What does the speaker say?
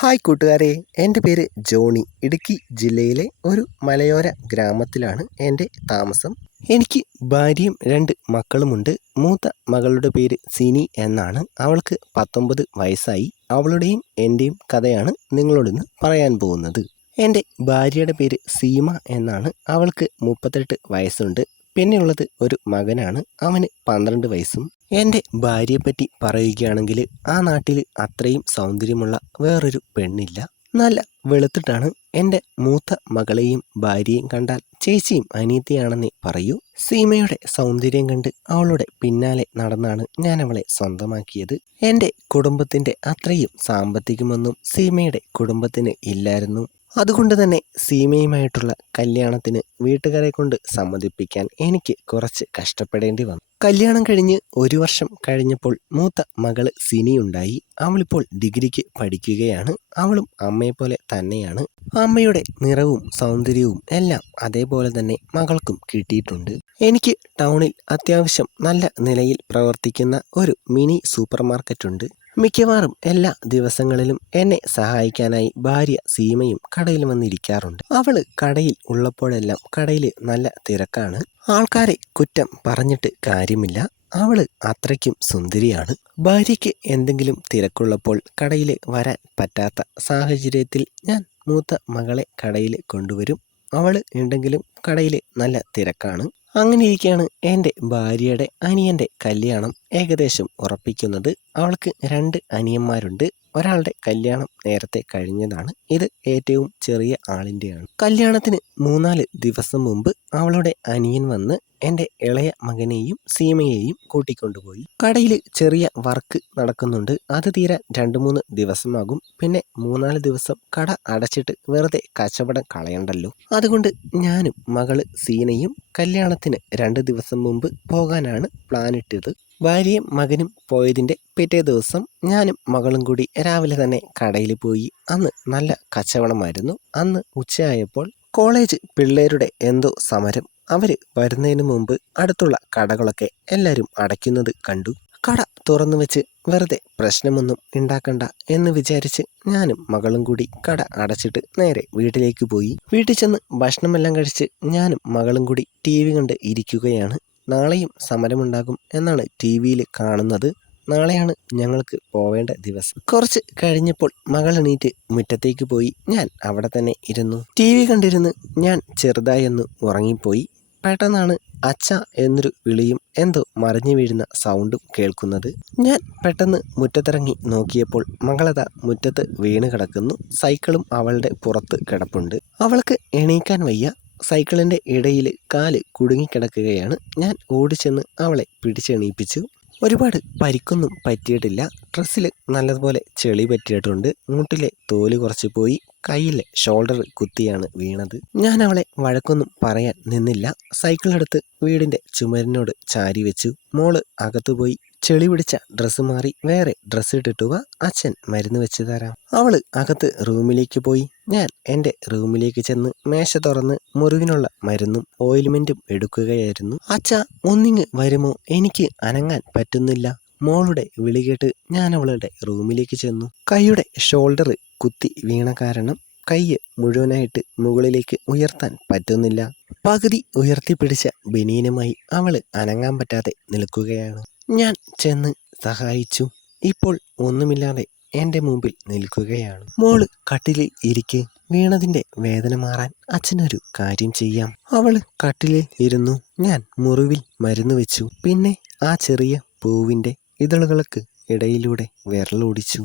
Hi കൂട്ടുകാരെ, എൻ്റെ പേര് ജോണി. ഇടുക്കി ജില്ലയിലെ ഒരു മലയോര ഗ്രാമത്തിലാണ് എൻ്റെ താമസം. എനിക്ക് ഭാര്യയും 2 മക്കളുമുണ്ട്. മൂത്ത മകളുടെ പേര് സിനി എന്നാണ്. അവൾക്ക് 19 വയസ്സായി. അവളുടെയും എൻ്റെയും കഥയാണ് നിങ്ങളോടിന്ന് പറയാൻ പോകുന്നത്. എൻ്റെ ഭാര്യയുടെ പേര് സീമ എന്നാണ്. അവൾക്ക് 38 വയസ്സുണ്ട്. പിന്നെയുള്ളത് ഒരു മകനാണ്. അവന് 12 വയസ്സും. എൻ്റെ ഭാര്യയെപ്പറ്റി പറയുകയാണെങ്കിൽ ആ നാട്ടിൽ അത്രയും സൗന്ദര്യമുള്ള വേറൊരു പെണ്ണില്ല. നല്ല വെളുത്തിട്ടാണ്. എൻ്റെ മൂത്ത മകളെയും ഭാര്യയും കണ്ടാൽ ചേച്ചിയും അനിയത്തിയാണെന്നേ പറയൂ. സീമയുടെ സൗന്ദര്യം കണ്ട് അവളുടെ പിന്നാലെ നടന്നാണ് ഞാൻ അവളെ സ്വന്തമാക്കിയത്. എൻ്റെ കുടുംബത്തിൻ്റെ അത്രയും സാമ്പത്തികമൊന്നും സീമയുടെ കുടുംബത്തിന് ഇല്ലായിരുന്നു. അതുകൊണ്ട് തന്നെ സീമയുമായിട്ടുള്ള കല്യാണത്തിന് വീട്ടുകാരെ കൊണ്ട് സമ്മതിപ്പിക്കാൻ എനിക്ക് കുറച്ച് കഷ്ടപ്പെടേണ്ടി വന്നു. കല്യാണം കഴിഞ്ഞ് 1 വർഷം കഴിഞ്ഞപ്പോൾ മൂത്ത മകള് സിനിയുണ്ടായി. അവളിപ്പോൾ ഡിഗ്രിക്ക് പഠിക്കുകയാണ്. അവളും അമ്മയെപ്പോലെ തന്നെയാണ്. അമ്മയുടെ നിറവും സൗന്ദര്യവും എല്ലാം അതേപോലെ തന്നെ മകൾക്കും കിട്ടിയിട്ടുണ്ട്. എനിക്ക് ടൗണിൽ അത്യാവശ്യം നല്ല നിലയിൽ പ്രവർത്തിക്കുന്ന ഒരു മിനി സൂപ്പർ മാർക്കറ്റുണ്ട്. മിക്കവാറും എല്ലാ ദിവസങ്ങളിലും എന്നെ സഹായിക്കാനായി ഭാര്യ സീമയും കടയിൽ വന്നിരിക്കാറുണ്ട്. അവള് കടയിൽ ഉള്ളപ്പോഴെല്ലാം കടയിൽ നല്ല തിരക്കാണ്. ആൾക്കാരെ കുറ്റം പറഞ്ഞിട്ട് കാര്യമില്ല. അവള് അത്രയ്ക്കും സുന്ദരിയാണ്. ഭാര്യയ്ക്ക് എന്തെങ്കിലും തിരക്കുള്ളപ്പോൾ കടയിൽ വരാൻ പറ്റാത്ത സാഹചര്യത്തിൽ ഞാൻ മൂത്ത മകളെ കടയിൽ കൊണ്ടുവരും. അവള് ഉണ്ടെങ്കിലും കടയിൽ നല്ല തിരക്കാണ്. അങ്ങനെ ഇരിക്കെയാണ് എൻ്റെ ഭാര്യയുടെ അനിയൻ്റെ കല്യാണം ഏകദേശം ഉറപ്പിക്കുന്നത്. അവൾക്ക് 2 അനിയന്മാരുണ്ട്. ഒരാളുടെ കല്യാണം നേരത്തെ കഴിഞ്ഞതാണ്. ഇത് ഏറ്റവും ചെറിയ ആളിൻ്റെയാണ്. കല്യാണത്തിന് 3-4 ദിവസം മുമ്പ് അവളുടെ അനിയൻ വന്ന് എൻ്റെ ഇളയ മകനെയും സീമയെയും കൂട്ടിക്കൊണ്ടുപോയി. കടയിൽ ചെറിയ വർക്ക് നടക്കുന്നുണ്ട്. അത് തീരാൻ 2-3 ദിവസമാകും. പിന്നെ 3-4 ദിവസം കട അടച്ചിട്ട് വെറുതെ കച്ചവടം കളയണ്ടല്ലോ. അതുകൊണ്ട് ഞാനും മകള് സീനയും കല്യാണത്തിന് 2 ദിവസം മുമ്പ് പോകാനാണ് പ്ലാനിട്ടത്. ഭാര്യയും മകനും പോയതിൻ്റെ പിറ്റേ ദിവസം ഞാനും മകളും കൂടി രാവിലെ തന്നെ കടയിൽ പോയി. അന്ന് നല്ല കച്ചവടമായിരുന്നു. അന്ന് ഉച്ചയായപ്പോൾ കോളേജ് പിള്ളേരുടെ എന്തോ സമരം. അവർ വരുന്നതിന് മുമ്പ് അടുത്തുള്ള കടകളൊക്കെ എല്ലാവരും അടയ്ക്കുന്നത് കണ്ടു. കട തുറന്നു വെച്ച് വെറുതെ പ്രശ്നമൊന്നും ഉണ്ടാക്കണ്ട എന്ന് വിചാരിച്ച് ഞാനും മകളും കൂടി കട അടച്ചിട്ട് നേരെ വീട്ടിലേക്ക് പോയി. വീട്ടിൽ ചെന്ന് ഭക്ഷണമെല്ലാം കഴിച്ച് ഞാനും മകളും കൂടി TV കണ്ട് ഇരിക്കുകയാണ്. നാളെയും സമരമുണ്ടാകും എന്നാണ് TV കാണുന്നത്. നാളെയാണ് ഞങ്ങൾക്ക് പോവേണ്ട ദിവസം. കുറച്ച് കഴിഞ്ഞപ്പോൾ മകൾ എണീറ്റ് മുറ്റത്തേക്ക് പോയി. ഞാൻ അവിടെ തന്നെ ഇരുന്നു. TV കണ്ടിരുന്ന് ഞാൻ ചെറുതായൊന്ന് ഉറങ്ങിപ്പോയി. പെട്ടെന്നാണ് അച്ഛ എന്നൊരു വിളിയും എന്തോ മറിഞ്ഞു വീഴുന്ന സൗണ്ടും കേൾക്കുന്നത്. ഞാൻ പെട്ടെന്ന് മുറ്റത്തിറങ്ങി നോക്കിയപ്പോൾ മകളത മുറ്റത്ത് വീണ് കിടക്കുന്നു. സൈക്കിളും അവളുടെ പുറത്ത് കിടപ്പുണ്ട്. അവൾക്ക് എണീക്കാൻ വയ്യ. സൈക്കിളിൻ്റെ ഇടയിൽ കാല് കുടുങ്ങിക്കിടക്കുകയാണ്. ഞാൻ ഓടിച്ചെന്ന് അവളെ പിടിച്ചെണീപ്പിച്ചു. ഒരുപാട് പരിക്കൊന്നും പറ്റിയിട്ടില്ല. ഡ്രസ്സിൽ നല്ലതുപോലെ ചെളി പറ്റിയിട്ടുണ്ട്. മൂട്ടിലെ തോല് കുറച്ച് പോയി. കയ്യിലെ ഷോൾഡർ കുത്തിയാണ് വീണത്. ഞാൻ അവളെ വഴക്കൊന്നും പറയാൻ നിന്നില്ല. സൈക്കിളെടുത്ത് വീടിൻ്റെ ചുമരിനോട് ചാരി വെച്ചു. മോള് അകത്തു പോയി ചെളി പിടിച്ച ഡ്രസ്സ് മാറി വേറെ ഡ്രസ്സ് ഇട്ടിട്ട് വാ, അച്ഛൻ മരുന്ന് വെച്ച് തരാം. അവള് അകത്ത് റൂമിലേക്ക് പോയി. ഞാൻ എൻ്റെ റൂമിലേക്ക് ചെന്ന് മേശ തുറന്ന് മുറിവിനുള്ള മരുന്നും ഓയിൽമെൻറ്റും എടുക്കുകയായിരുന്നു. അച്ഛ ഒന്നിങ്ങ് വരുമോ? എനിക്ക് അനങ്ങാൻ പറ്റുന്നില്ല. മോളുടെ വിളി കേട്ട് ഞാൻ അവളുടെ റൂമിലേക്ക് ചെന്നു. കൈയുടെ ഷോൾഡർ കുത്തി വീണ കാരണം കൈ മുഴുവനായിട്ട് മുകളിലേക്ക് ഉയർത്താൻ പറ്റുന്നില്ല. പകുതി ഉയർത്തിപ്പിടിച്ച ബനിയനുമായി അവള് അനങ്ങാൻ പറ്റാതെ നിൽക്കുകയാണ്. ഞാൻ ചെന്ന് സഹായിച്ചു. ഇപ്പോൾ ഒന്നുമില്ലാതെ എൻ്റെ മുമ്പിൽ നിൽക്കുകയാണ്. മോള് കട്ടിലിൽ ഇരിക്ക്. വീണതിൻ്റെ വേദന മാറാൻ അച്ഛനൊരു കാര്യം ചെയ്യാം. അവള് കട്ടിലിൽ ഇരുന്നു. ഞാൻ മുറിവിൽ മരുന്ന് വെച്ചു. പിന്നെ ആ ചെറിയ പൂവിൻ്റെ ഇതളുകൾക്ക് ഇടയിലൂടെ വിരലോടിച്ചു.